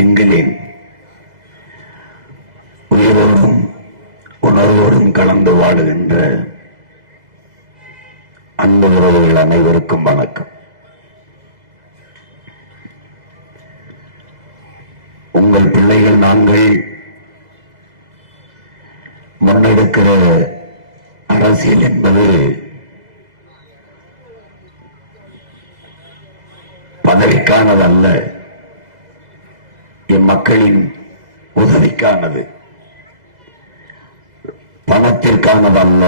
எங்களின் உயிரோடும் உணர்வோடும் கலந்து வாழுகின்ற அன்பு உறவுகள் அனைவருக்கும் வணக்கம். உங்கள் பிள்ளைகள் நாங்கள் முன்னெடுக்கிற அரசியல் என்பது பதவிக்கானதல்ல, என் மக்களின் உதவிக்கானது, பணத்திற்கானதல்ல.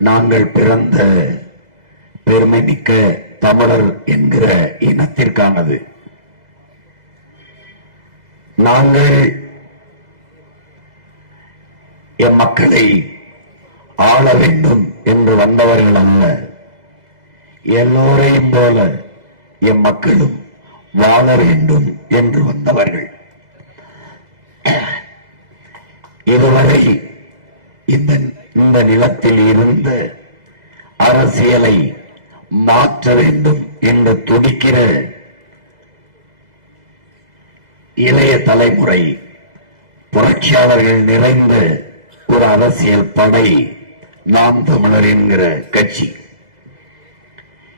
நாங்கள் பிறந்த பெருமை மிக்க தமிழர் என்கிற இனத்திற்கானது. நாங்கள் என் மக்களை ஆள வேண்டும் என்று வந்தவர்கள் அல்ல. எல்லோரையும் போல என் மக்களும் வாழ வேண்டும் என்று வந்தவர்கள். இதுவரை இந்த நிலத்தில் இருந்த அரசியலை மாற்ற வேண்டும் என்று துடிக்கிற இளைய தலைமுறை புரட்சியாளர்கள் நிறைந்த ஒரு அரசியல் படை நாம் தமிழர் என்கிற கட்சி.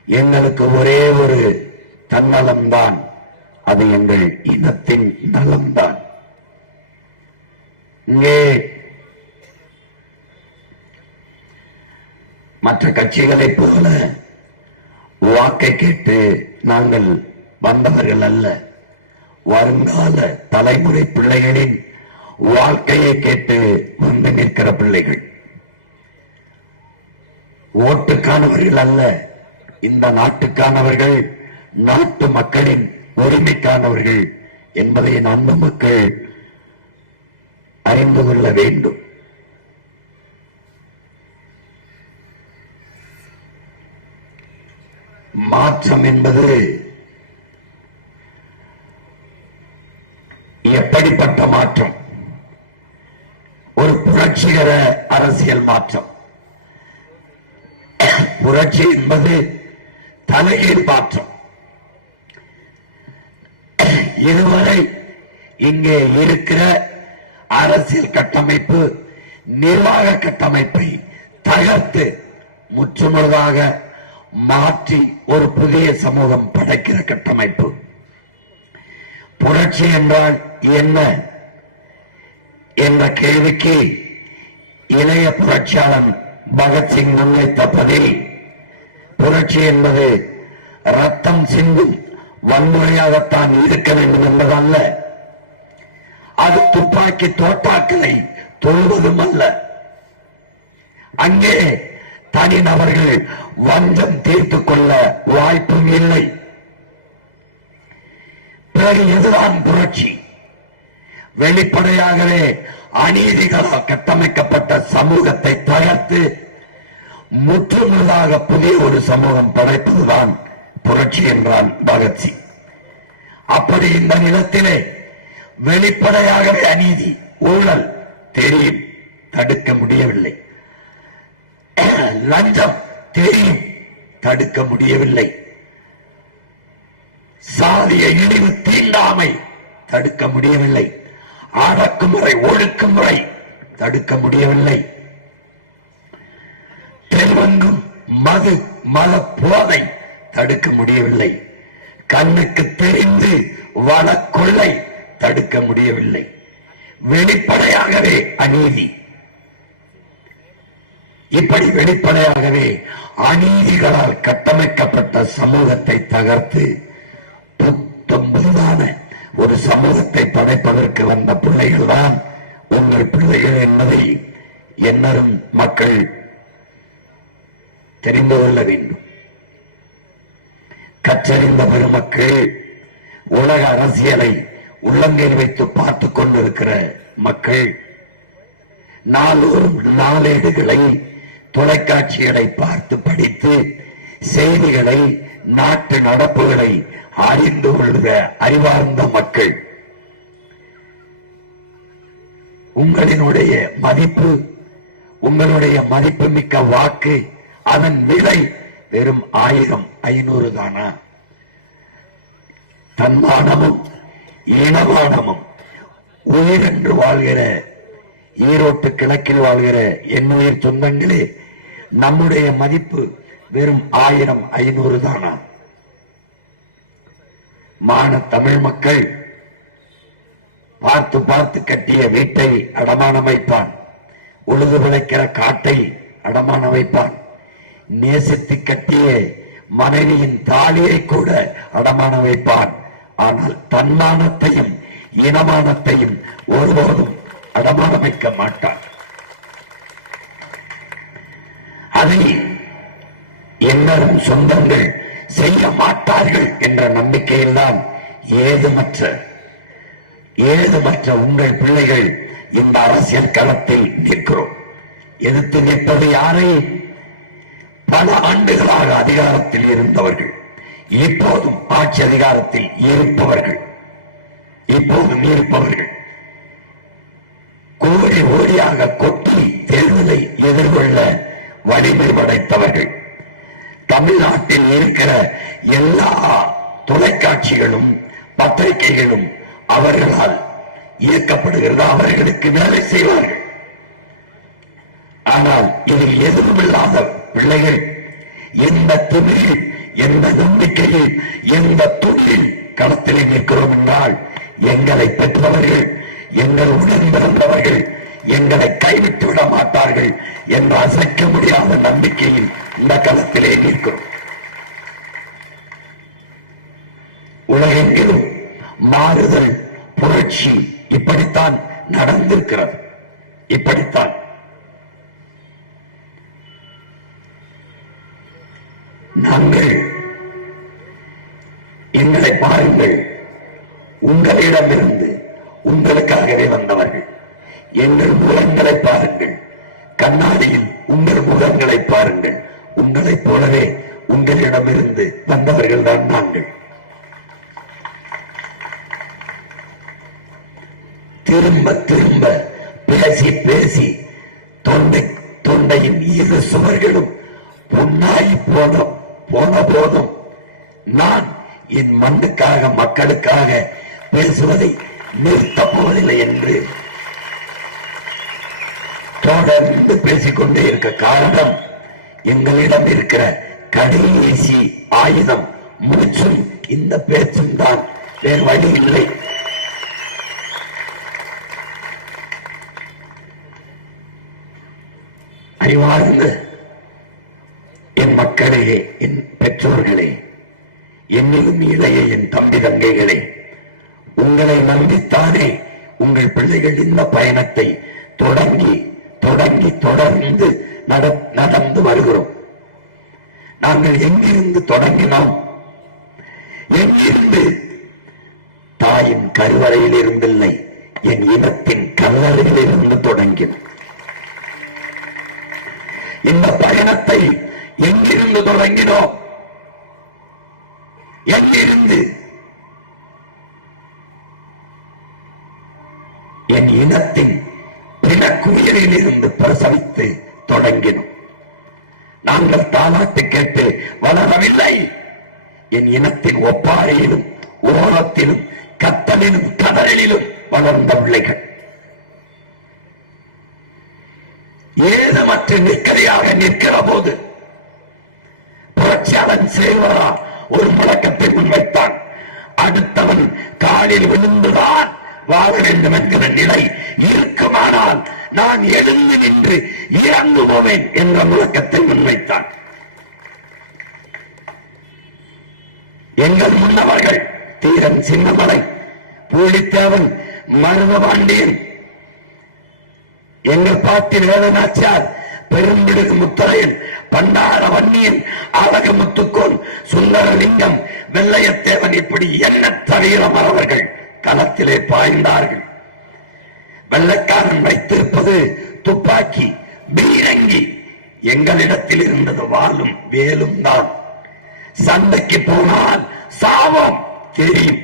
எங்களுக்கு ஒரே ஒரு தன்னலம்தான், அது எங்கள் இனத்தின் நலம்தான். இங்கே மற்ற கட்சிகளைப் போல வாக்கை கேட்டு நாங்கள் வந்தவர்கள் அல்ல. வருங்கால தலைமுறை பிள்ளைகளின் வாழ்க்கையை கேட்டு வந்து நிற்கிற பிள்ளைகள். ஓட்டுக்கானவர்கள் அல்ல, இந்த நாட்டுக்கானவர்கள், நாட்டு மக்களின் உரிமைக்கானவர்கள் என்பதை அன்பு மக்கள் அறிந்து கொள்ள வேண்டும். மாற்றம் என்பது எப்படிப்பட்ட மாற்றம்? ஒரு புரட்சிகர அரசியல் மாற்றம். புரட்சி என்பது தலைகீழ் மாற்றம். இதுவரை இங்கே இருக்கிற அரசியல் கட்டமைப்பு, நிர்வாக கட்டமைப்பை தகர்த்து முற்றுமுழுதாக மாற்றி ஒரு புதிய சமூகம் படைக்கிற கட்டமைப்பு. புரட்சி என்றால் என்ன என்ற கேள்விக்கு இளைய புரட்சியாளன் பகத்சிங் முன்வைத்த பதில், புரட்சி என்பது ரத்தம் சிந்தும் வன்முறையாகத்தான் இருக்க வேண்டும் என்பதல்ல. அது துப்பாக்கி தோட்டாக்களை தொழுவதும் அல்ல. அங்கே தனிநபர்கள் வஞ்சம் தீர்த்துக் கொள்ள வாய்ப்பும் இல்லை. பிறகு எதுதான் புரட்சி? வெளிப்படையாகவே அநீதிகளால் கட்டமைக்கப்பட்ட சமூகத்தை தகர்த்து முற்றுமுழுதாக புதிய ஒரு சமூகம் படைப்பதுதான் புரட்சி என்றான் பகத்சிங். அப்படி இந்த நிலத்திலே வெளிப்படையாகவே அநீதி, ஊழல் தெரியும், தடுக்க முடியவில்லை. லஞ்சம் தெரியும், தடுக்க முடியவில்லை. சாதிய இழிவு, தீண்டாமை தடுக்க முடியவில்லை. அடக்குமுறை, ஒழுக்குமுறை தடுக்க முடியவில்லை. தெருவெங்கும் மது, மத போதை தடுக்க முடியவில்லை. கண்ணுக்கு தெரிந்து வளக்கொள்ளை தடுக்க முடியவில்லை. வெளிப்படையாகவே அநீதி. இப்படி வெளிப்படையாகவே அநீதிகளால் கட்டமைக்கப்பட்ட சமூகத்தை தகர்த்து புத்தம்புதான ஒரு சமூகத்தை படைப்பதற்கு வந்த பிள்ளைகள் தான் உங்கள் பிள்ளைகள் என்பதை எண்ணரும் மக்கள் தெரிந்து கொள்ள வேண்டும். கற்றறிந்த பெருமக்கள், உலக அரசியலை உள்ளங்கையில் வைத்து பார்த்துக் கொண்டிருக்கிற மக்கள், நாளோறும் நாளேடுகளை, தொலைக்காட்சிகளை பார்த்து படித்து செய்திகளை, நாட்டு நடப்புகளை அறிந்து கொள்கிற அறிவார்ந்த மக்கள், உங்களினுடைய மதிப்பு, உங்களுடைய மதிப்புமிக்க வாக்கு, அதன் விலை வெறும் 1000 500 தானா? தன்மானமும் இனமானமும் உயிரென்று வாழ்கிற ஈரோட்டு கிழக்கில் வாழ்கிற என்னுயிர் சொந்தங்களே, நம்முடைய மதிப்பு வெறும் 1000 500 தானா? மான தமிழ் மக்கள் பார்த்து பார்த்து கட்டிய வீட்டை அடமானம் வைப்பான், உழுது விளைக்கிற காட்டை அடமானம் வைப்பான், நேசித்து கட்டிய மனைவியின் தாலியை கூட அடமானம் வைப்பான். ஆனால் தன்மானத்தையும் இனமானத்தையும் ஒருபோதும் அடமானம் வைக்க மாட்டான். அதை என்னரும் சொந்தங்கள் செய்ய மாட்டார்கள் என்ற நம்பிக்கையில்தான் ஏதுமற்ற உங்கள் பிள்ளைகள் இந்த அரசியல் களத்தில் நிற்கிறோம். எதிர்த்து நிற்பது யாரை? பல ஆண்டுகளாக அதிகாரத்தில் இருந்தவர்கள், இப்போதும் ஆட்சி அதிகாரத்தில் இருப்பவர்கள், கோடி ஓடியாக கொட்டி தேர்தலை எதிர்கொள்ள வலிமை படைத்தவர்கள். தமிழ்நாட்டில் இருக்கிற எல்லா தொலைக்காட்சிகளும் பத்திரிகைகளும் அவர்களால் இயக்கப்படுகிறது, அவர்களுக்கு வேலை செய்வார்கள். ஆனால் இதில் எதுவும் இல்லாத பிள்ளைகள் எந்த துணியில், எந்த நம்பிக்கையில், எந்த துணியில் களத்திலே நிற்கிறோம் என்றால், எங்களை பெற்றவர்கள், எங்கள் உடன் பிறந்தவர்கள் எங்களை கைவிட்டு விட மாட்டார்கள் என்ற அசைக்க முடியாத நம்பிக்கையில் இந்த களத்திலே நிற்கிறோம். உலகெங்கிலும் மாறுதல், புரட்சி இப்படித்தான் நடந்திருக்கிறது. இப்படித்தான் நாங்கள், எங்களை பாருங்கள், உங்களிடமிருந்து உங்களுக்காகவே வந்தவர்கள். எங்கள் முகங்களை பாருங்கள், கண்ணாடியில் உங்கள் முகங்களை பாருங்கள். உங்களைப் போலவே உங்களிடமிருந்து வந்தவர்கள் தான் நாங்கள். திரும்ப திரும்ப பேசி பேசி தொண்டையின் இரு சுவர்களும் புண்ணாய் போன போதும் நான் என் மண்ணுக்காக, மக்களுக்காக பேசுவதை நிறுத்தப் போவதில்லை என்று தொடர்ந்து பேசிக்கொண்டே இருக்க காரணம், எங்களிடம் இருக்கிற கடைசி ஆயுதம் மூச்சும் இந்த பேச்சும் தான், வேறு வழி இல்லை. அறிவார்ந்த என் மக்களே, என் பெற்றோர்களே, என்னிலும் இளைய என் தம்பி தங்கைகளே, உங்களை நம்பித்தானே உங்கள் பிள்ளைகள் இந்த பயணத்தை தொடர்ந்து நடந்து வருகிறோம். நாங்கள் எங்கிருந்து தொடங்கினோம்? எங்கிருந்து? தாயின் கருவறையில் இருந்தில்லை, என் இனத்தின் கல்லறையில் இருந்து தொடங்கினோம். இந்த பயணத்தை எங்கிருந்து தொடங்கினோம்? எங்கிருந்து? என் இனத்தின் பிணக்குயிரில் இருந்து பிரசவித்து தொடங்கினோம். நாங்கள் தாலாட்டு கேட்டு வளரவில்லை. என் இனத்தின் ஒப்பாறையிலும், ஓரத்திலும், கத்தலிலும், கடலிலும் வளர்ந்த பிள்ளைகள். ஏதமற்ற நிற்கதையாக நிற்கிற போது புரட்சியாளன் சேவரா ஒரு முழக்கத்தை முன்வைத்தான். அடுத்தவன் காலில் விழுந்துதான் வாழ வேண்டும் என்கிற நிலை இருக்குமானால் நான் எழுந்து நின்று இறந்து போவேன் என்ற முழக்கத்தை முன்வைத்தான். எங்கள் முன்னவர்கள் தீரன் சின்னமலை, பூலித்தேவன், மருதபாண்டியன், எங்கள் பாட்டி வேதநாச்சியார், பெரும்பிடுகு முத்தரையன், பண்டார வன்னியன், அழகு முத்துக்கோன், சுந்தரலிங்கம், வெள்ளையத்தேவன், இப்படி எண்ணற்ற வீரமரவர்கள் களத்திலே பாய்ந்தார்கள். வெள்ளைக்காரன் வைத்திருப்பது துப்பாக்கி, பீரங்கி. எங்களிடத்தில் இருந்தது வாளும் வேலும் தான். சண்டைக்கு போனால் சாவம் தெரியும்.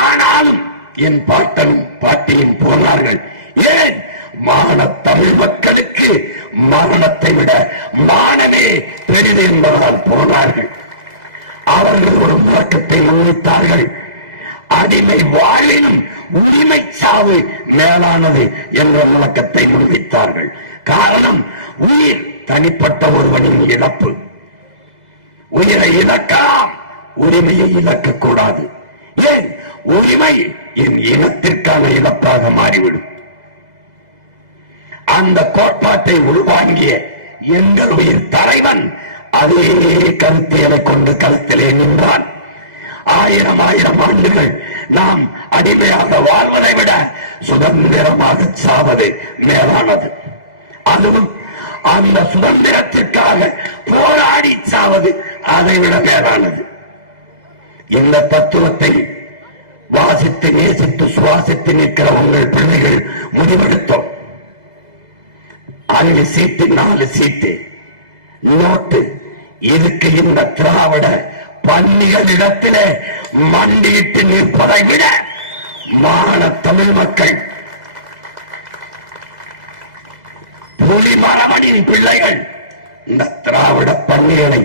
ஆனாலும் என் பாட்டனும் பாட்டியும் போனார்கள். ஏன்? மான தமிழ் மக்களுக்கு மரணத்தை விட மானமே பெரிது என்பதால் போனார்கள். அவர்கள் ஒரு முழக்கத்தை முன்வைத்தார்கள். அடிமை வாழினும் உரிமை சாவு மேலானது என்ற முழக்கத்தை முன்வைத்தார்கள். காரணம், உயிர் தனிப்பட்ட ஒருவனின் இழப்பு. உயிரை இழக்கலாம், உரிமையை இழக்கக்கூடாது. ஏன்? உரிமை என் இனத்திற்கான இழப்பாக மாறிவிடும். அந்த கோட்பாட்டை உள்வாங்கிய எங்கள் உயிர் தலைவன் அதே கருத்தியலை கொண்டு களத்திலே நின்றான். ஆயிரம் ஆண்டுகள் நாம் அடிமையாக வாழ்வதை விட சுதந்திரமாக சாவது மேலானது. அதுவும் அந்த சுதந்திரத்திற்காக போராடி சாவது அதை விட மேலானது. இந்த தத்துவத்தை வாசித்து நேசித்து சுவாசித்து நிற்கிற உங்கள் பிள்ளைகள் முடிவெடுத்தோம். 5 சீட்டு 4 சீட்டு நோட்டு இதுக்கு இந்த திராவிட பன்னிகளிடத்திலே மண்டியிட்டு நிற்பதை விட மான தமிழ் மக்கள் புலிமரமனின் பிள்ளைகள் இந்த திராவிட பன்னிகளை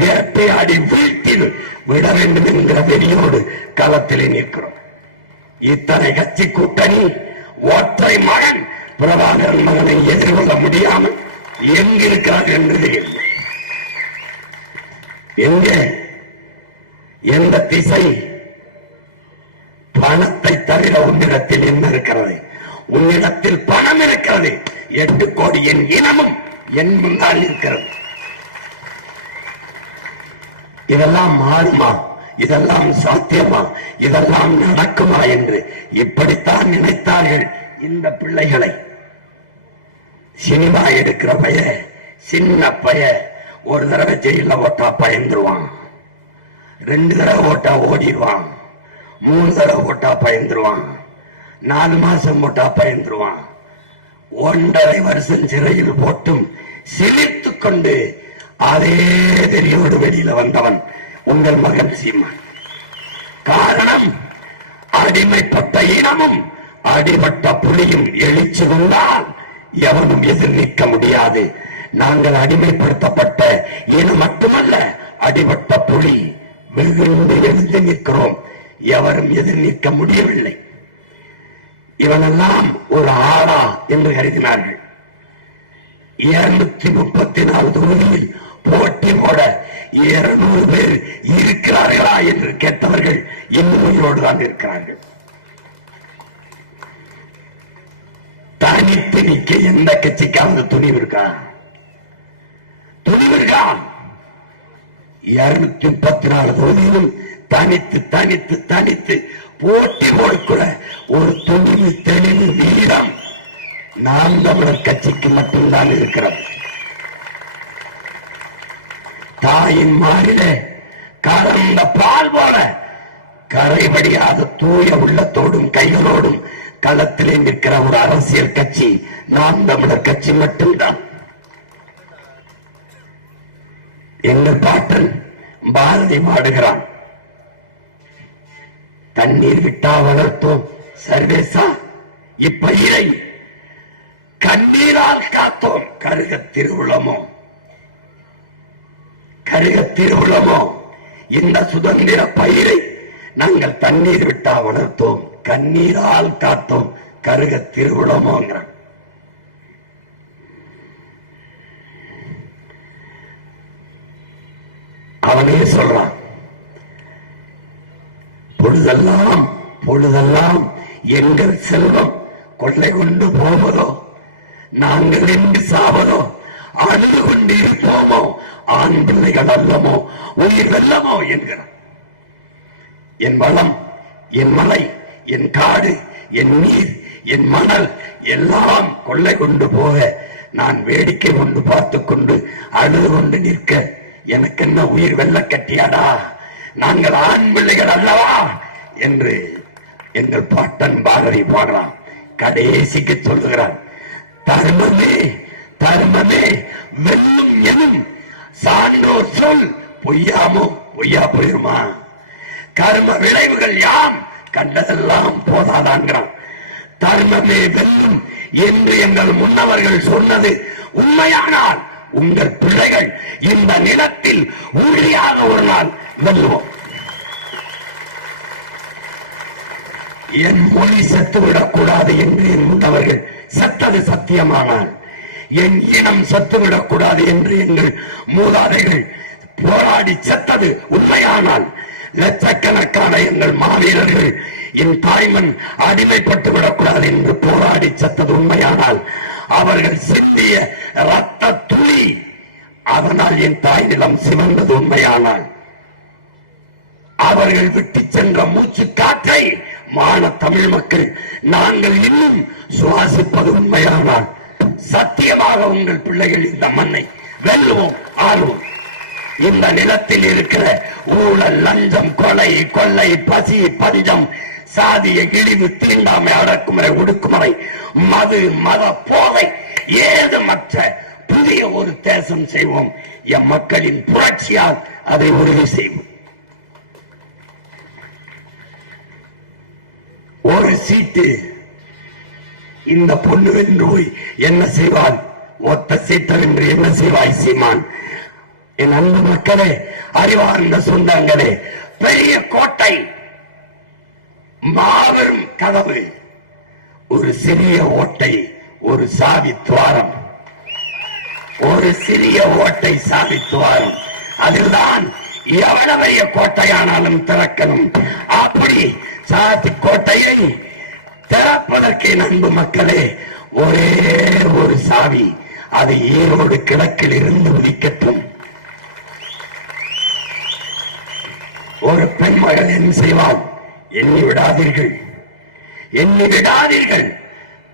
வேட்டையாடி வீட்டில் விட வேண்டும் என்கிற வெறியோடு களத்திலே நிற்கிறோம். இத்தனை கட்சி கூட்டணி ஒற்றை மகன் பிரபாகரன் மகனை எதிர்கொள்ள முடியாமல் எங்கிருக்கிறார் என்று தெரியவில்லை. எங்கே? எந்த திசை? பணத்தை தவிர உன்னிடத்தில் என்ன இருக்கிறது? உன்னிடத்தில் பணம் இருக்கிறது. 8 கோடி என் இனமும் என் முன்னால் இருக்கிறது. இதெல்லாம் மாறுமா? இதெல்லாம் சாத்தியமா? இதெல்லாம் நடக்குமா என்று இப்படித்தான் நினைத்தார்கள் இந்த பிள்ளைகளை. சினிமா எடுக்கிற பைய, சின்ன பைய, ஒரு தடவை ஜெயில ஓட்டா பயந்துருவான், 2 தடவை ஓட்டா ஓடிடுவான், 3 தடவை ஓட்டா பயந்துருவான், 4 மாசம் ஓட்டா பயந்துருவான். 1.5 வருஷம் சிறையில் போட்டும் சிலிர்த்துக் கொண்டு அதே வெறியோடு வெளியில வந்தவன் உங்கள் மகன் சீமான். காரணம், அடிமைப்பட்ட இனமும் அடிபட்ட புலியும் எழுச்சி கொண்டால் எவனும் எதிர் நிற்க முடியாது. நாங்கள் அடிமைப்படுத்தப்பட்ட இனம் மட்டுமல்ல, அடிபட்ட புலி வெகுண்டு எழுந்து நிற்கிறோம். எவரும் எதிர் நிற்க முடியவில்லை. இவனெல்லாம் ஒரு ஆளா என்று கருதினார்கள். 234 தொகுதியில் போட்டி போட 200 பேர் இருக்கிறார்களா என்று கேட்டவர்கள் இன்னும் உயிரோடு தான் இருக்கிறார்கள். தனித்து நிற்க எந்த கட்சிக்காவது துணிவு இருக்கா? துணிவு இருக்கா? 234 தொகுதியிலும் தனித்து தனித்து தனித்து போட்டி போடக்கூட ஒரு துணிவு தெளிவு வீரம் நாம் தமிழர் கட்சிக்கு மட்டும்தான் இருக்கிறது. தாயின் மாறிலே கலந்த பால் போல கரைபடியாத தூய உள்ளத்தோடும் கைகளோடும் களத்திலே நிற்கிற ஒரு அரசியல் கட்சி நாம் தமிழர் கட்சி மட்டும்தான். எங்கள் பாட்டன் பாரதி பாடுகிறான், தண்ணீர் விட்டா வளர்த்தோம் சர்வேசா, இப்பயிரை கண்ணீரால் காத்தோம் கருக திருவுளமோ. கருக திருவுளமோ, இந்த சுதந்திர பயிரை நாங்கள் தண்ணீர் விட்டா வளர்த்தோம், கண்ணீரால் காத்தோம், கருக திருவுளமோங்கிறான். அவனே சொல்றான், பொழுதெல்லாம் பொழுதெல்லாம் எங்கள் செல்வம் கொள்ளை கொண்டு போவதோ, நாங்கள் என்று சாவதோ, அழுது கொண்டு இருப்போமோ, ஆண் பிள்ளைகள் அல்லமோ, உயிர் வெல்லமோ என்கிறார். என் வளம், என் மலை, என் காடு, என் நீர், என் மணல் எல்லாம் கொள்ளை கொண்டு போக நான் வேடிக்கை கொண்டு பார்த்துக் கொண்டு அழுது கொண்டு நிற்க எனக்கு என்ன உயிர் வெல்ல கட்டியாடா, நாங்கள் ஆண் பிள்ளைகள் அல்லவா என்று எங்கள் பாட்டன் பாரதி பாடுறான். கடைசிக்கு சொல்லுகிறான், தர்மமே தர்மமே வெல்லும் எனும் சான்றோர் சொல் பொய்யாமோ, பொய்யா போயிருமா? கர்ம விளைவுகள் யாம் கண்டதெல்லாம் போதாதான்கிறான். தர்மமே வெல்லும் என்று எங்கள் முன்னவர்கள் சொன்னது உண்மையானால் உங்கள் பிள்ளைகள் இந்த நிலத்தில் உறுதியாக ஒரு நாள் வெல்லுவோம். என் மொழி செத்துவிடக் கூடாது என்று என் முன்னவர்கள் செத்தது சத்தியமானால், என் இனம் செத்துவிடக் கூடாது என்று எங்கள் மூதாதைகள் போராடி செத்தது உண்மையானால், லட்சக்கணக்கான எங்கள் மாவீரர்கள் என் தாய்மண் அடிமைப்பட்டு விடக்கூடாது என்று போராடி செத்தது உண்மையானால், அவர்கள் சிந்திய ரத்த துளி அதனால் என் தாய் நிலம் சிவந்தது உண்மையானால், அவர்கள் விட்டு சென்ற மூச்சு காற்றை மான தமிழ் மக்கள் நாங்கள் இன்னும் சுவாசிப்பது உண்மையானால், சத்தியமாக உங்கள் பிள்ளைகள் இந்த மண்ணை வெல்லுவோம், ஆளுவோம். இந்த நிலத்தில் இருக்கிற ஊழல், லஞ்சம், கொலை, கொள்ளை, பசி, பஞ்சம், சாதிய இழிவு, தீண்டாமை, அடக்குமுறை, ஒடுக்குமுறை, மது, மத போதை ஏதுமற்ற புதிய ஒரு தேசம் செய்வோம். எம் மக்களின் புரட்சியால் அதை உறுதி செய்வோம். ஒரு சீட்டு இந்த பொண்ணு வென்று போய் என்ன செய்வாள்? ஒத்த சீட்டை வென்று என்ன செய்வாய் சீமான்? என் அன்பு மக்களே, அறிவார்ந்த சொந்தங்களே, பெரிய கோட்டை, மாபெரும் கதவு, ஒரு சிறிய ஓட்டை, ஒரு சாவி துவாரம், ஒரு சிறிய ஓட்டை, சாவி துவாரம். அதில்தான் எவ்வளவு கோட்டையானாலும் திறக்கணும். அப்படி சாதி கோட்டையை திறப்பதற்கு அன்பு மக்களே ஒரே ஒரு சாவி, அது ஈரோடு கிழக்கில் இருந்து உதிக்கட்டும். ஒரு பெண் மகள் என்ன செய்வாள்? எண்ணி விடாதீர்கள், எண்ணி விடாதீர்கள்.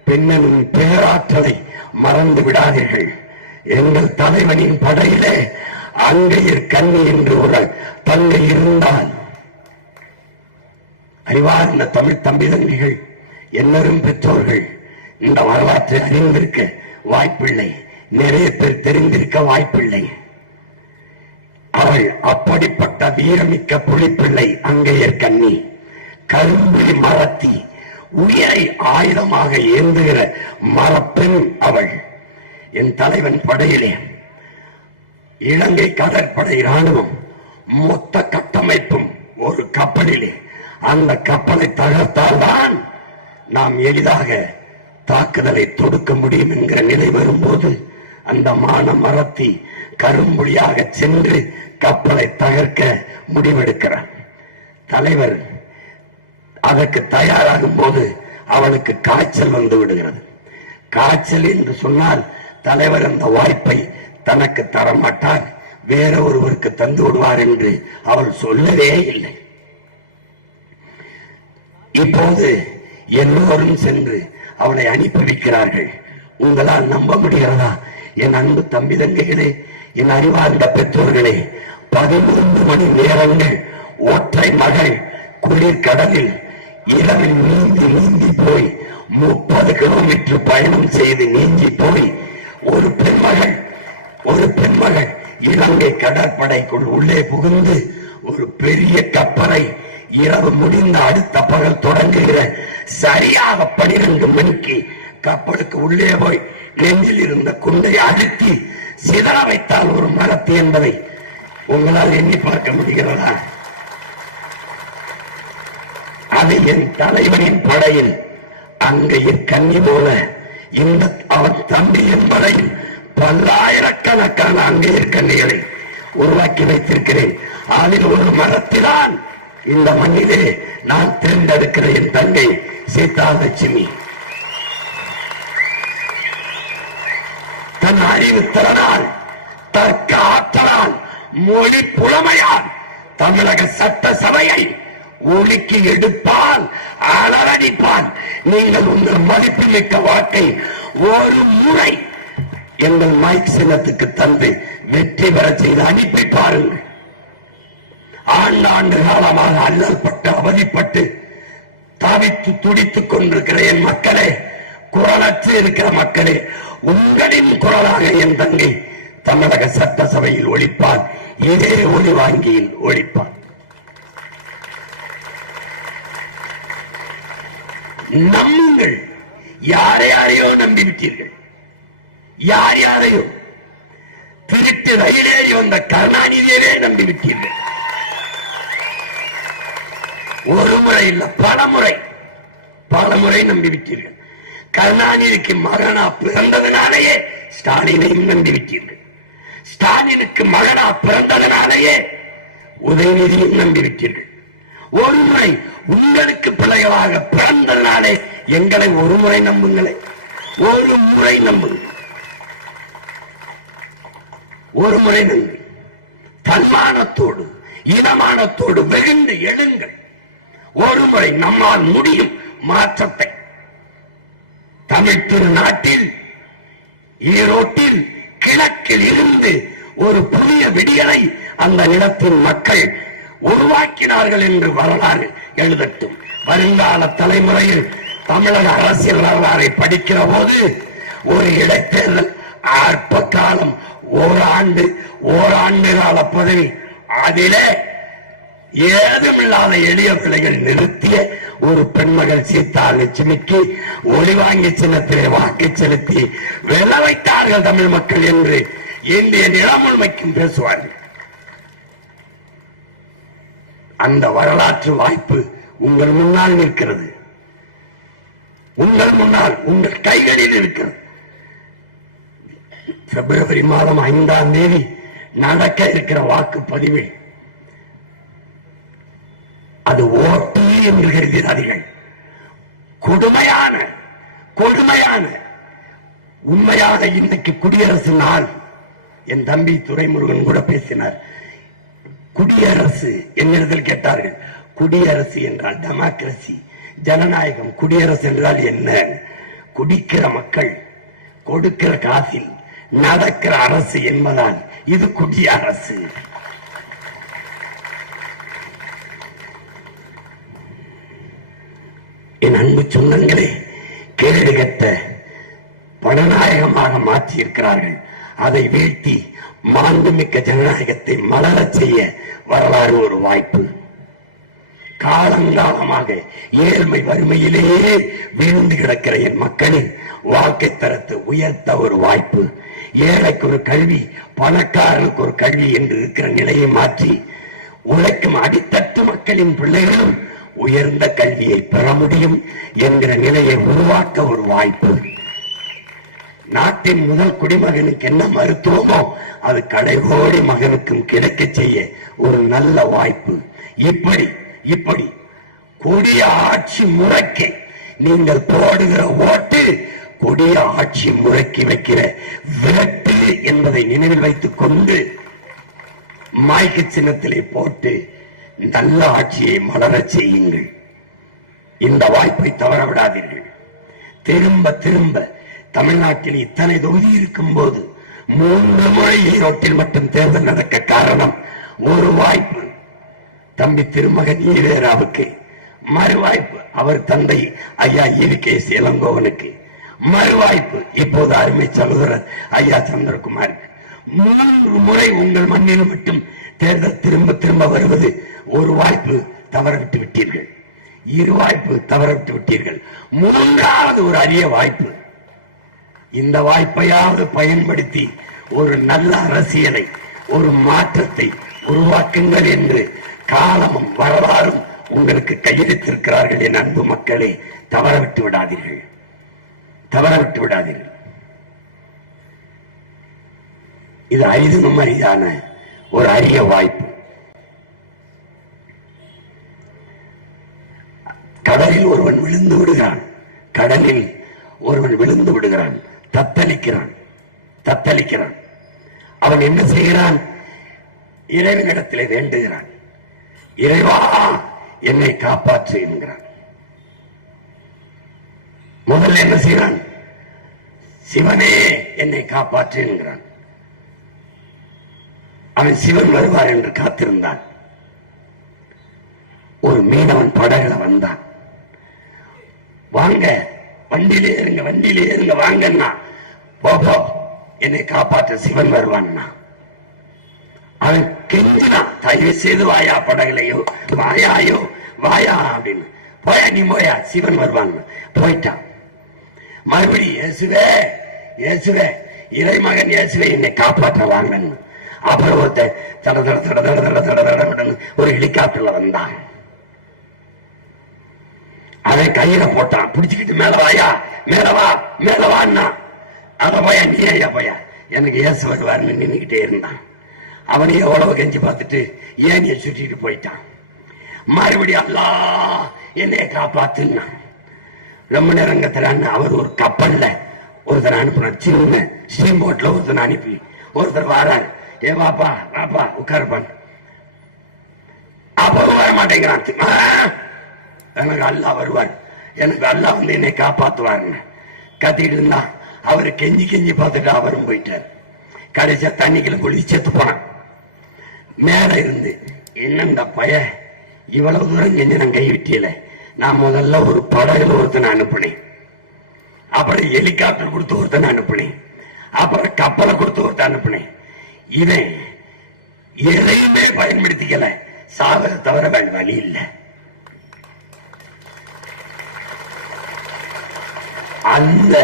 பெண்ணின் பேராற்றலை மறந்து விடாதீர்கள். எங்கள் தலைவனின் படையிலே அங்கையர் கண்ணி என்று ஒரு தங்கை இருந்தால், அறிவார்ந்த தமிழ் தம்பி தம்பிகள் எல்லாரும் பெற்றோர்கள் இந்த வரலாற்றை அறிந்திருக்க வாய்ப்பில்லை, நிறைய பேர் தெரிந்திருக்க வாய்ப்பில்லை. அவள் அப்படிப்பட்ட வீரமிக்க புலிப்பிள்ளை அங்கையர் கண்ணி, கரும்புலி மரத்தி, உயிரை ஆயுதமாக ஏந்துகிற மரப்பெண் அவள். என் தலைவன் படையிலே இலங்கை கடற்படை ராணுவம் மொத்த கட்டமைப்பும் ஒரு கப்பலிலே, அந்த கப்பலை தகர்த்தால்தான் நாம் எளிதாக தாக்குதலை தொடுக்க முடியும் என்கிற நிலை வரும்போது, அந்த மான மரத்தி கரும்புலியாக சென்று கப்பலை தகர்க்க முடிவெடுக்கிறார். தலைவர் அதற்கு தயாராகும் போது அவளுக்கு காய்ச்சல் வந்து விடுகிறது. காய்ச்சல் என்று சொன்னால் தலைவர் அந்த வாய்ப்பை தனக்கு தரமாட்டார், வேற ஒருவருக்கு தந்து விடுவார் என்று அவள் சொல்லவே இல்லை. இப்போது எல்லோரும் சென்று அவளை அனுப்பி வைக்கிறார்கள். உங்களால் நம்ப முடிகிறதா? என் அன்பு தம்பி தங்கைகளே, என் அறிவார்ந்த பெற்றோர்களே, 13 மணி நேரங்கள் ஒற்றை மகள் குளிர்கடலில் இரவில் நீந்தி நீந்தி போய் 30 கிலோமீட்டர் பயணம் செய்து நீந்தி போய் ஒரு பெண்மகள் இலங்கை கடற்படைக்குள் உள்ளே புகுந்து ஒரு பெரிய கப்பலை இரவு முடிந்த அடுத்த பகல் தொடங்குகிற சரியாக 12 மணிக்கு கப்பலுக்கு உள்ளே போய் நெஞ்சில் இருந்த குண்டை அழுத்தி சிதற வைத்தால் ஒரு மரத்து என்பதை உங்களால் எண்ணி பார்க்க முடிகிறதா? அது என் தலைவனின் படையில் அங்கையில் கன்னி போல இந்த அவன் தம்பியின் படையில் பல்லாயிரக்கணக்கான அங்கையர் கன்னிகளை உருவாக்கி வைத்திருக்கிறேன். அதில் ஒரு மரத்தில்தான் இந்த மண்ணிலே நான் தேர்ந்தெடுக்கிற என் தங்கை சீதாலட்சுமி தன் அறிவு திறனால், தர்க்க ஆற்றலால், மொழி புலமையால் தமிழக சட்டசபையை ஒழுக்கி எடுப்பால், அலரடிப்பால். நீங்கள் உங்கள் மதிப்புமிக்க வாக்கை ஒரு முறை எங்கள் மைக் சின்னத்துக்கு தந்து வெற்றி பெற செய்து அனுப்பி பாருங்கள். ஆண்டாண்டு காலமாக அல்லல்பட்டு அவதிப்பட்டு தவித்து துடித்துக் கொண்டிருக்கிற என் மக்களே, குரலற்று இருக்கிற மக்களே, உங்களின் குரலாக என் தங்கை தமிழக சட்டசபையில் ஒழிப்பால், இதே ஒளி வாங்கியில் ஒழிப்பால். நம்புங்கள். யாரையோ நம்பிவிட்டீர்கள், யாரையோ திருட்டு ரயிலேறி வந்த கருணாநிதியவே நம்பிவிட்டீர்கள். ஒரு முறை இல்ல, பல முறை நம்பிவிட்டீர்கள். கருணாநிதிக்கு மகனா பிறந்ததனாலேயே ஸ்டாலினையும் நம்பிவிட்டீர்கள். ஸ்டாலினுக்கு மகனா பிறந்ததனாலேயே உதயநிதியும் நம்பிவிட்டீர்கள். ஒரு முறை உங்களுக்கு பிள்ளைகளாக பிறந்ததனாலே எங்களை ஒரு முறை நம்புங்களே, ஒரு முறை நம்புங்கள், ஒரு முறை நம்பு. தன்மானத்தோடு ஈனமானத்தோடு வெகுண்டு எழுங்கள். ஒரு முறை நம்மால் முடியும் மாற்றத்தை. தமிழ் திருநாட்டில் ஈரோட்டில் கிழக்கில் இருந்து ஒரு புதிய விடியலை அந்த நிலத்தின் மக்கள் உருவாக்கினார்கள் என்று வரலாறு எழுதட்டும். வருங்கால தலைமுறையில் தமிழக அரசியல் வரலாறை படிக்கிற போது ஒரு இடைத்தேர்தல் அற்ப காலம், ஓராண்டு கால பதவி, அதிலே ஏதுமில்லாத எளிய பிள்ளைகள் நிறுத்திய ஒரு பெண்மகள் சீதா லட்சுமிக்கு ஒளிவாங்கி சின்னத்திலே வாக்கு செலுத்தி வெல்ல வைத்தார்கள் தமிழ் மக்கள் என்று இந்திய நிலமுழுமைக்கும் பேசுவார்கள். அந்த வரலாற்று வாய்ப்பு உங்கள் முன்னால் நிற்கிறது, உங்கள் முன்னால், உங்கள் கைகளில் இருக்கிறது. பிப்ரவரி மாதம் 5ஆம் தேதி நடக்க இருக்கிற வாக்குப்பதிவில் அது ஓட்டு என்று கருதினார்கள். கொடுமையான உண்மையாக இன்னைக்கு குடியரசு நாள். என் தம்பி துரைமுருகன் கூட பேசினார். குடியரசு என்னிடத்தில் கேட்டார்கள், குடியரசு என்றால் டெமோக்ரசி, ஜனநாயகம், குடியரசு என்றால் என்ன? குடிக்கிற மக்கள் கொடுக்கிற காசில் நடக்கிற அரசு என்பதால் இது குடியரசு. என் அன்பு சொந்தங்களே, கேடு கட்ட பணநாயகமாக மாற்றி இருக்கிறார்கள். அதை வீழ்த்தி மாண்புமிக்க ஜனநாயகத்தை மலரச் செய்ய வரலாறு ஒரு வாய்ப்பு. காலங்காலமாக ஏழ்மை வறுமையிலேயே வீழ்ந்து கிடக்கிற என் மக்களின் வாழ்க்கை தரத்தை உயர்த்த ஒரு வாய்ப்பு. ஏழைக்கு ஒரு கல்வி, பணக்காரனுக்கு ஒரு கல்வி என்று இருக்கிற நிலையை மாற்றி உழைக்கும் அடித்தட்டு மக்களின் பிள்ளைகளும் உயர்ந்த கல்வியை பெற முடியும் என்கிற நிலையை உருவாக்க ஒரு வாய்ப்பு. நாட்டின் முதல் குடிமகனுக்கு என்ன மருத்துவமோ அது கடைகோடி மகனுக்கும் கிடைக்க செய்ய ஒரு நல்ல வாய்ப்பு. இப்படி கொடிய ஆட்சி முறைக்கு நீங்கள் போடுகிற ஓட்டு கொடிய ஆட்சி முறைக்கு வைக்கிற விரட்டு என்பதை நினைவில் வைத்துக் கொண்டு மாய்க்கு சின்னத்திலே போட்டு நல்ல ஆட்சியை மலரச் செய்யுங்கள். இந்த வாய்ப்பை தவற விடாதீர்கள். திரும்ப தமிழ்நாட்டில் இத்தனை தொகுதி இருக்கும் போது 3 முறை ஈரோட்டில் மட்டும் தேர்தல் நடக்க காரணம் ஒரு வாய்ப்பு. தம்பி திருமகன் ஈவேராவுக்கு மறுவாய்ப்பு, அவர் தந்தை ஐயா ஈவிகேஎஸ் இளங்கோவனுக்கு மறுவாய்ப்பு, இப்போது அருமை சகோதரர் ஐயா சந்திரகுமாருக்கு 3 முறை உங்கள் மண்ணில் மட்டும் தேர்தல் திரும்ப வருவது ஒரு வாய்ப்பு தவறவிட்டு விட்டீர்கள். 2 வாய்ப்பு தவறவிட்டு விட்டீர்கள். 3வது ஒரு அரிய வாய்ப்பு. இந்த வாய்ப்பையாவது பயன்படுத்தி ஒரு நல்ல அரசியலை, ஒரு மாற்றத்தை உருவாக்குங்கள் என்று காலமும் வரலாறும் உங்களுக்கு கையெழுத்திருக்கிறார்கள். என் அன்பு மக்களே, தவறவிட்டு விடாதீர்கள். இது அரிதும் அரிதான ஒரு அரிய வாய்ப்பு. கடலில் ஒருவன் விழுந்து விடுகிறான், தத்தளிக்கிறான். அவன் என்ன செய்கிறான்? இறைவனிடத்திலே வேண்டுகிறான், இறைவா என்னை காப்பாற்று என்கிறான். முதல்ல என்ன செய்கிறான்? சிவனே என்னை காப்பாற்று என்கிறான். அவன் சிவன் வருவார் என்று காத்திருந்தான். ஒரு மீனவன் படகுல வந்தான். வாங்க, வண்டியிலே ஏறுங்க வாங்கன்னா, போ என்னை காப்பாற்ற சிவன் வருவான்னா. அவன் கெஞ்சினான், தயவு செய்து வாயா படகுலையோ, வாயா அப்படின்னு. போயா நீ போயா, சிவன் வருவான். போயிட்டான். மறுபடி இயேசுவே இறைமகன் இயேசுவே என்னை காப்பாற்ற வாங்கன்னு. அப்புறம் ஒருத்தன் ஒரு ஹெலிகாப்டர்ல வந்தான். அவன் கையில போட்டான், பிடிச்சுக்கிட்டு மேல வாயா, மேலவா மேலவான்னா, அத போயா நீ ஐயா போயா, எனக்கு ஏசு வருவாருன்னு நின்றுகிட்டே இருந்தான். அவனையே எவ்வளவு கெஞ்சி பார்த்துட்டு ஏனிய சுட்டிட்டு போயிட்டான். மறுபடியும் அல்லா என்னைய காப்பாத்துன்னா ரொம்ப நேரங்கத்திலான்னு அவர் ஒரு கப்பல்ல ஒருத்தர் அனுப்புனார், சின்ன ஸ்டீம் போட்ல ஒருத்தர் அனுப்பி ஒருத்தர் வாராரு, ஏ வாப்பா வாப்பா உட்காருப்பான். அப்ப வர மாட்டேங்கிறான். எனக்கு அல்லா வருவார், எனக்கு அல்லா வந்து என்னை காப்பாத்துவாருன்னு கத்திட்டு இருந்தா அவரு கெஞ்சி கெஞ்சி பார்த்துட்டு அவரும் போயிட்டார். கடைசியா தண்ணிக்குள்ள குளிச்சு செத்து போனான். மேல இருந்து என்னந்த பய இவ்வளவு தூரம் கெஞ்சி நான் கைவிட்டியல, நான் முதல்ல ஒரு படகுல ஒருத்தனை அனுப்புனேன், அப்புறம் ஹெலிகாப்டர் கொடுத்து ஒருத்தனை அனுப்புனேன், அப்புறம் கப்பலை கொடுத்து ஒருத்தன் அனுப்புனேன். இவன் எதையுமே பயன்படுத்திக்கல, சாவர தவிர வேற வழி இல்லை. அந்த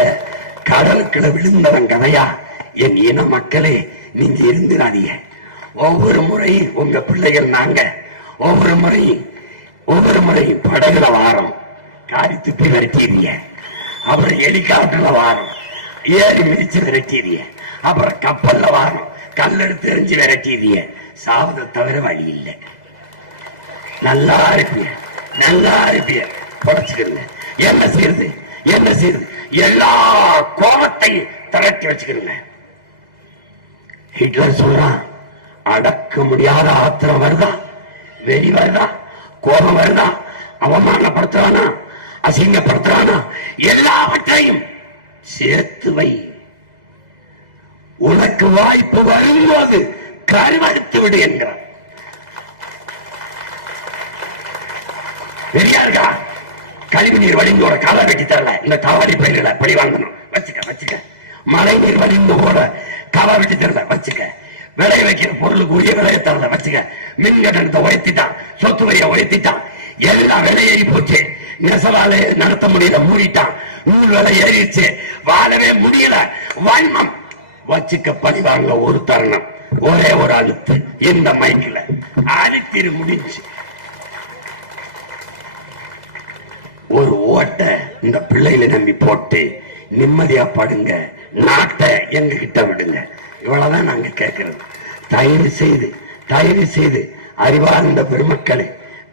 கடலுக்குள்ள விழுந்தவன் கதையா என் இன மக்களே நீங்க இருந்துடாதீங்க. ஒவ்வொரு முறையும் உங்க பிள்ளைகள் நாங்க ஒவ்வொரு முறையும் படகுல வாரம் காரி துப்பி விரட்டிடுங்க, அப்புறம் ஹெலிகாப்டர்ல வாரம் ஏறி மிதிச்சு விரட்டிடுங்க, அப்புறம் கப்பல்ல வாரம் கல்லெடுத்து எறிஞ்சு விரட்டிடுங்க. சாவத தவிர வழி இல்லை. நல்லா இருப்பீங்க, நல்லா இருப்பீங்க, புடைச்சுக்கிறீங்க. என்ன செய்யுது என்ன செய்யுது, எல்லா கோபத்தையும் திரட்டி வச்சுக்கிறீங்க. ஹிட்லர் சொல்றான், அடக்க முடியாத ஆத்திரம் வருதா, வெறி வருதா, கோபம் வருதா, அவமானப்படுத்துறானா, அசிங்கப்படுத்துறானா, எல்லாவற்றையும் சேர்த்து வை. உனக்கு வாய்ப்பு வரும்போது கருவறுத்து விடு என்கிறார். வெறியா இருக்கா? கழிவு நீர் வழிந்தோட கால வெட்டி தரல, இந்த காவாடி பயிர்களை பழி வாங்கணும் வச்சுக்க. மழை நீர் வழிந்தோட காவா வெட்டி தரல வச்சுக்க. விளைய வைக்கிற பொருளுக்கு உரிய விலையை தரல வச்சுக்க. மின் கட்டணத்தை உயர்த்திட்டான், சொத்து வரியை உயர்த்திட்டான், எல்லா விலையை போச்சு. நெசவாலை நடத்த முடியல, மூடிட்டான். நூல் விலை ஏறிடுச்சு, வாழவே முடியல. வன்மம் வச்சுக்க. பழி வாங்க ஒரு தருணம், ஒரே ஒரு அழுத்து இந்த மைக்கில் அழுத்திரு முடிஞ்சு. ஒரு ஓட்டை இந்த பிள்ளைகளை நம்பி போட்டு நிம்மதியா படுங்க, நாட்டை எங்க கிட்ட விடுங்க. இவ்வளவுதான் நாங்க கேட்கிறது. தயவு செய்து அறிவார்ந்த பெருமக்களே,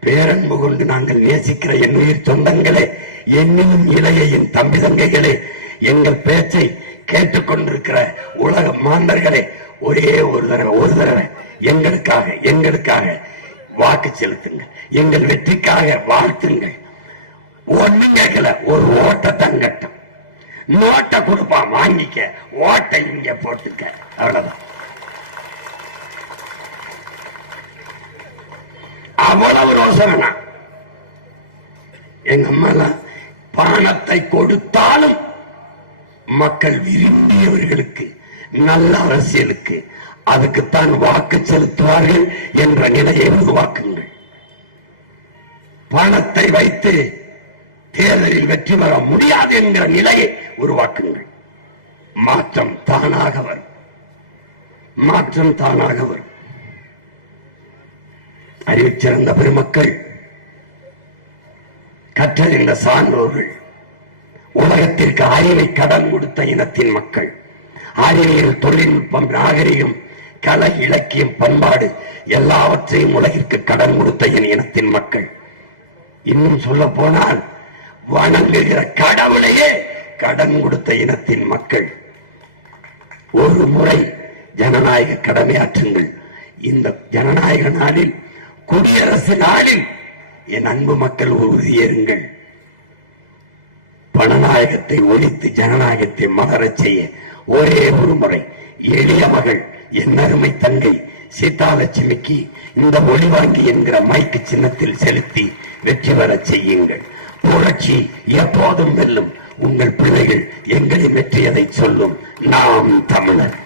பேரன்பு கொண்டு நாங்கள் நேசிக்கிற என் உயிர் சொந்தங்களே, என்னும் இளைய என் தம்பி தங்கைகளே, எங்கள் பேச்சை கேட்டுக்கொண்டிருக்கிற உலக மாந்தர்களே, ஒரே ஒரு தடவை எங்களுக்காக வாக்கு செலுத்துங்க, எங்கள் வெற்றிக்காக வாழ்த்துங்கள். ஒண்ணும் கேட்கல, ஒரு ஓட்ட தங்கட்டும், நோட்டை கொடுப்பான் வாங்கிக்க, ஓட்டை இங்க போட்டுக்க, அவ்வளவுதான். அவ்வளவு ரோசனா எங்க அம்மா பணத்தை கொடுத்தாலும் மக்கள் விரும்பியவர்களுக்கு, நல்ல அரசியலுக்கு, அதுக்குத்தான் வாக்கு செலுத்துவார்கள் என்ற நிலையை உருவாக்குங்கள். பணத்தை வைத்து தேர்தலில் வெற்றி பெற முடியாது என்கிற நிலையை உருவாக்குங்கள். மாற்றம் தானாக வரும். அறிவிச்சிறந்த பெருமக்கள், கற்றறிந்த சான்றோர்கள், உலகத்திற்கு அறிவை கடன் கொடுத்த இனத்தின் மக்கள், அறிவியல், தொழில்நுட்பம், நாகரிகம், கலை, இலக்கியம், பண்பாடு எல்லாவற்றையும் உலகிற்கு கடன் கொடுத்த இனத்தின் மக்கள், இன்னும் சொல்ல போனால் வணங்குகிற கடவுளையே கடன் கொடுத்த இனத்தின் மக்கள், ஒரு முறை ஜனநாயக கடமையாற்றுங்கள். இந்த ஜனநாயக நாளில், குடியரசு நாளில் என் அன்பு மக்கள் உறுதியேறுங்கள். பணநாயகத்தை ஒழித்து ஜனநாயகத்தை மலரச் செய்ய ஒரே ஒரு முறை எளிய மகள், என் அருமை தங்கை சீதாலட்சுமிக்கு இந்த ஒளிவாங்கி என்கிற மைக்கு சின்னத்தில் செலுத்தி வெற்றி பெற செய்யுங்கள். புரட்சி எப்போதும் வெல்லும். உங்கள் பிள்ளைகள் எங்களை வெற்றியதை சொல்லும். நாம் தமிழர்.